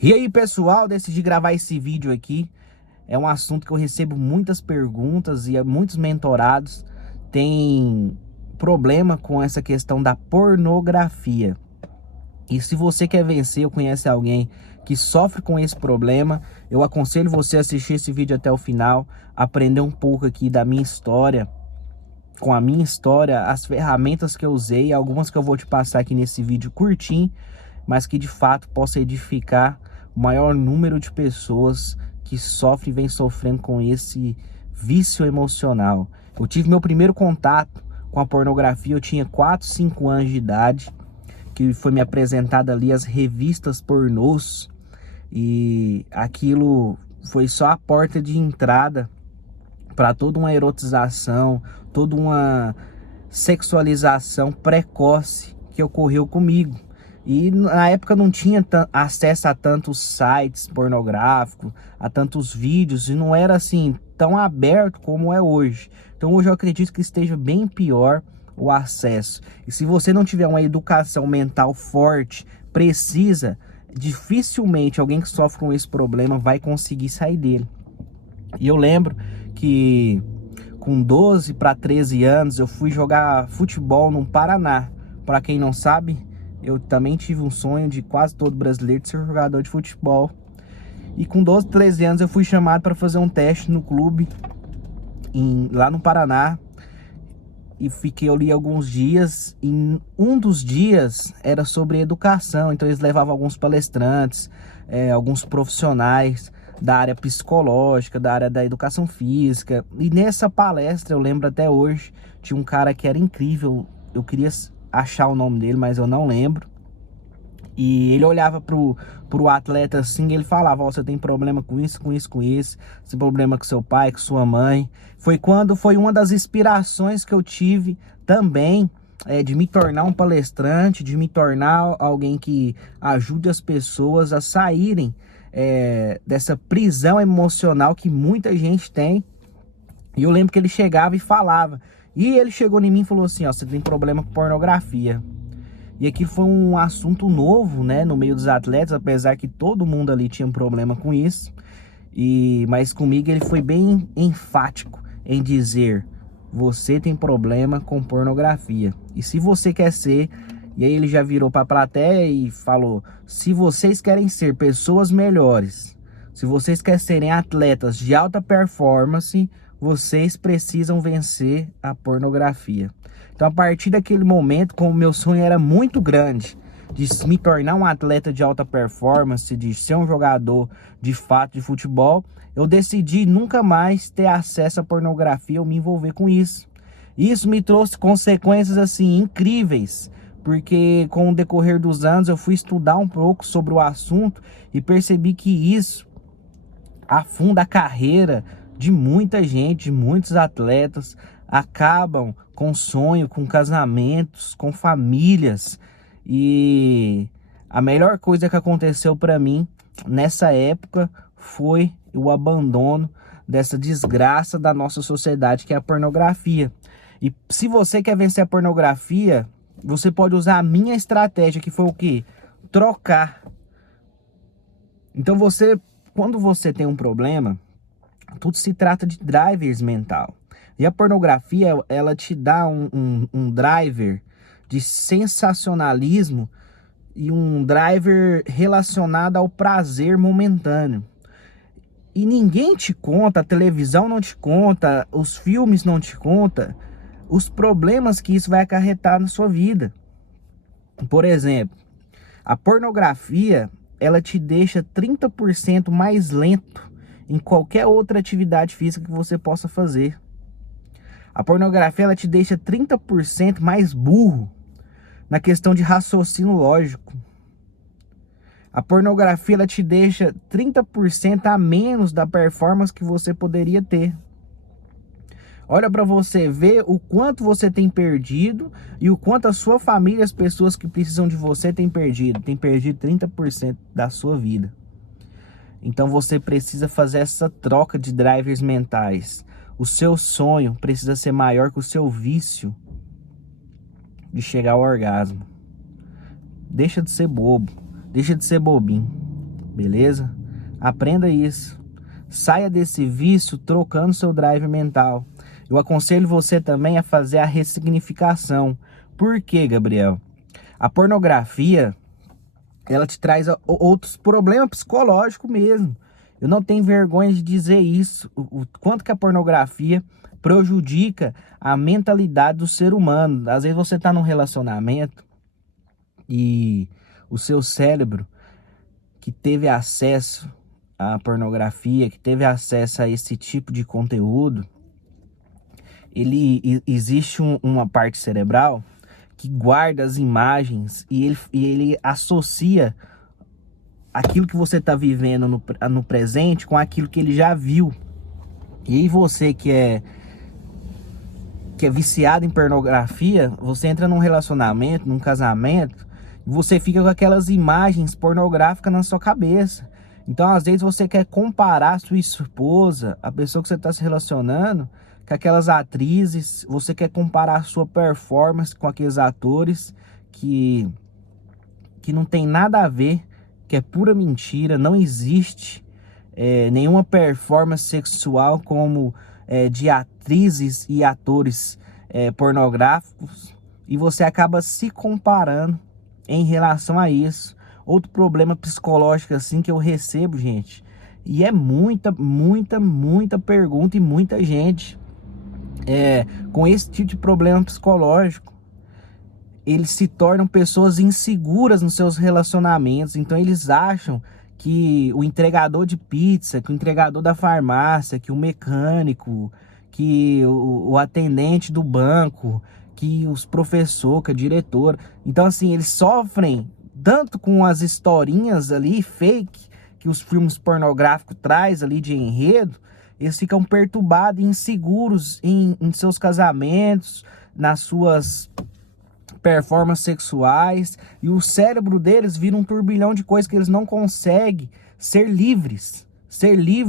E aí, pessoal, decidi gravar esse vídeo aqui. É um assunto que eu recebo muitas perguntas e muitos mentorados têm problema com essa questão da pornografia. E se você quer vencer ou conhece alguém que sofre com esse problema, eu aconselho você a assistir esse vídeo até o final, aprender um pouco aqui da minha história, com a minha história, as ferramentas que eu usei, algumas que eu vou te passar aqui nesse vídeo curtinho, mas que de fato possa edificar o maior número de pessoas que sofrem e vem sofrendo com esse vício emocional. Eu tive meu primeiro contato com a pornografia, eu tinha 4, 5 anos de idade, que foi me apresentada ali as revistas pornôs, e aquilo foi só a porta de entrada para toda uma erotização, toda uma sexualização precoce que ocorreu comigo. E na época não tinha acesso a tantos sites pornográficos, a tantos vídeos, e não era assim tão aberto como é hoje. Então hoje eu acredito que esteja bem pior o acesso. E se você não tiver uma educação mental forte, precisa, dificilmente alguém que sofre com esse problema vai conseguir sair dele. E eu lembro que com 12 para 13 anos eu fui jogar futebol no Paraná. Para quem não sabe, eu também tive um sonho de quase todo brasileiro de ser jogador de futebol. E com 12, 13 anos eu fui chamado para fazer um teste no clube lá no Paraná. E fiquei ali alguns dias, e um dos dias era sobre educação. Então eles levavam alguns palestrantes, alguns profissionais da área psicológica, da área da educação física. E nessa palestra, eu lembro até hoje, tinha um cara que era incrível. Eu queria achar o nome dele, mas eu não lembro. E ele olhava pro atleta assim, e ele falava: ó, você tem problema com isso, com isso, com isso, você tem problema com seu pai, com sua mãe. Foi uma das inspirações que eu tive também, de me tornar um palestrante, de me tornar alguém que ajude as pessoas a saírem dessa prisão emocional que muita gente tem. E eu lembro que ele chegava e falava. E ele chegou em mim e falou assim: ó, você tem problema com pornografia. E aqui foi um assunto novo, né, no meio dos atletas, apesar que todo mundo ali tinha um problema com isso. Mas comigo ele foi bem enfático em dizer: você tem problema com pornografia. E se você quer ser... E aí ele já virou para a plateia e falou: se vocês querem ser pessoas melhores, se vocês querem serem atletas de alta performance, vocês precisam vencer a pornografia. Então, a partir daquele momento, como meu sonho era muito grande de me tornar um atleta de alta performance, de ser um jogador de fato de futebol, eu decidi nunca mais ter acesso à pornografia ou me envolver com isso. Isso me trouxe consequências assim incríveis, porque com o decorrer dos anos eu fui estudar um pouco sobre o assunto e percebi que isso afunda a carreira de muita gente, de muitos atletas, acabam com sonho, com casamentos, com famílias. E a melhor coisa que aconteceu para mim nessa época foi o abandono dessa desgraça da nossa sociedade, que é a pornografia. E se você quer vencer a pornografia, você pode usar a minha estratégia, que foi o quê? Trocar. Então quando você tem um problema, tudo se trata de drivers mental. E a pornografia, ela te dá um driver de sensacionalismo e um driver relacionado ao prazer momentâneo. E ninguém te conta, a televisão não te conta, os filmes não te contam os problemas que isso vai acarretar na sua vida. Por exemplo, a pornografia, ela te deixa 30% mais lento em qualquer outra atividade física que você possa fazer. A pornografia, ela te deixa 30% mais burro na questão de raciocínio lógico. A pornografia, ela te deixa 30% a menos da performance que você poderia ter. Olha para você ver o quanto você tem perdido e o quanto a sua família, as pessoas que precisam de você, têm perdido. Tem perdido 30% da sua vida. Então você precisa fazer essa troca de drivers mentais. O seu sonho precisa ser maior que o seu vício de chegar ao orgasmo. Deixa de ser bobo, deixa de ser bobinho. beleza? Aprenda isso. Saia desse vício trocando seu drive mental. Eu aconselho você também a fazer a ressignificação. Por quê, Gabriel? A pornografia, ela te traz outros problemas psicológicos mesmo. Eu não tenho vergonha de dizer isso. O quanto que a pornografia prejudica a mentalidade do ser humano. Às vezes você está num relacionamento e o seu cérebro, que teve acesso à pornografia, que teve acesso a esse tipo de conteúdo, existe uma parte cerebral que guarda as imagens e ele associa aquilo que você está vivendo no presente com aquilo que ele já viu. E aí você que é viciado em pornografia, você entra num relacionamento, num casamento, e você fica com aquelas imagens pornográficas na sua cabeça. Então, às vezes, você quer comparar a sua esposa, a pessoa que você está se relacionando, com aquelas atrizes, você quer comparar a sua performance com aqueles atores que não tem nada a ver, que é pura mentira, não existe nenhuma performance sexual como de atrizes e atores pornográficos, e você acaba se comparando em relação a isso. Outro problema psicológico assim que eu recebo, gente, e é muita pergunta e muita gente com esse tipo de problema psicológico. Eles se tornam pessoas inseguras nos seus relacionamentos. Então eles acham que o entregador de pizza, que o entregador da farmácia, que o mecânico, que o atendente do banco, que os professores, que a diretora. Então assim, eles sofrem tanto com as historinhas ali, fake, que os filmes pornográficos traz ali de enredo. Eles ficam perturbados e inseguros em seus casamentos, nas suas performances sexuais, e o cérebro deles vira um turbilhão de coisas que eles não conseguem ser livres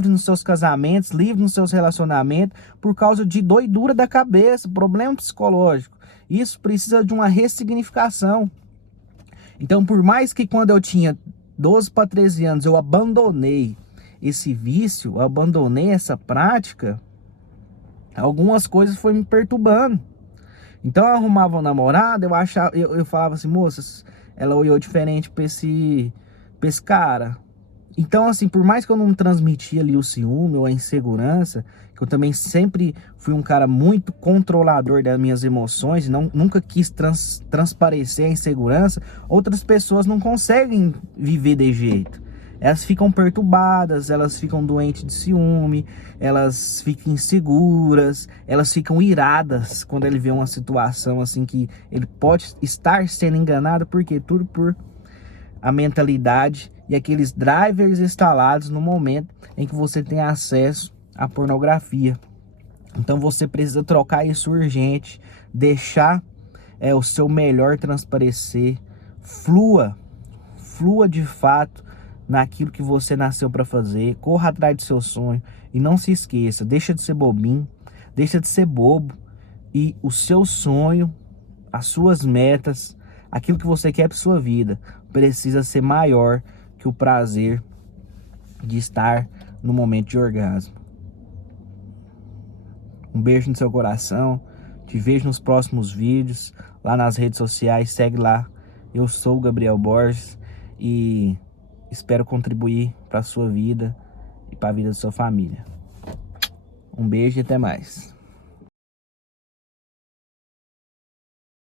nos seus casamentos, livres nos seus relacionamentos, por causa de doidura da cabeça, problema psicológico. Isso precisa de uma ressignificação. Então, por mais que quando eu tinha 12 para 13 anos eu abandonei esse vício, eu abandonei essa prática, algumas coisas foram me perturbando. Então eu arrumava uma namorada, eu falava assim, moças, ela olhou diferente pra esse cara. Então assim, por mais que eu não transmitia ali o ciúme ou a insegurança, que eu também sempre fui um cara muito controlador das minhas emoções, nunca quis transparecer a insegurança, outras pessoas não conseguem viver de jeito. Elas ficam perturbadas, elas ficam doentes de ciúme, elas ficam inseguras, elas ficam iradas quando ele vê uma situação assim que ele pode estar sendo enganado, porque tudo por a mentalidade e aqueles drivers instalados no momento em que você tem acesso à pornografia. Então você precisa trocar isso urgente, deixar o seu melhor transparecer, flua de fato naquilo que você nasceu para fazer, corra atrás do seu sonho e não se esqueça, deixa de ser bobinho, deixa de ser bobo, e o seu sonho, as suas metas, aquilo que você quer para sua vida, precisa ser maior que o prazer de estar no momento de orgasmo. Um beijo no seu coração, te vejo nos próximos vídeos, lá nas redes sociais, segue lá. Eu sou o Gabriel Borges e espero contribuir para a sua vida e para a vida da sua família. Um beijo e até mais.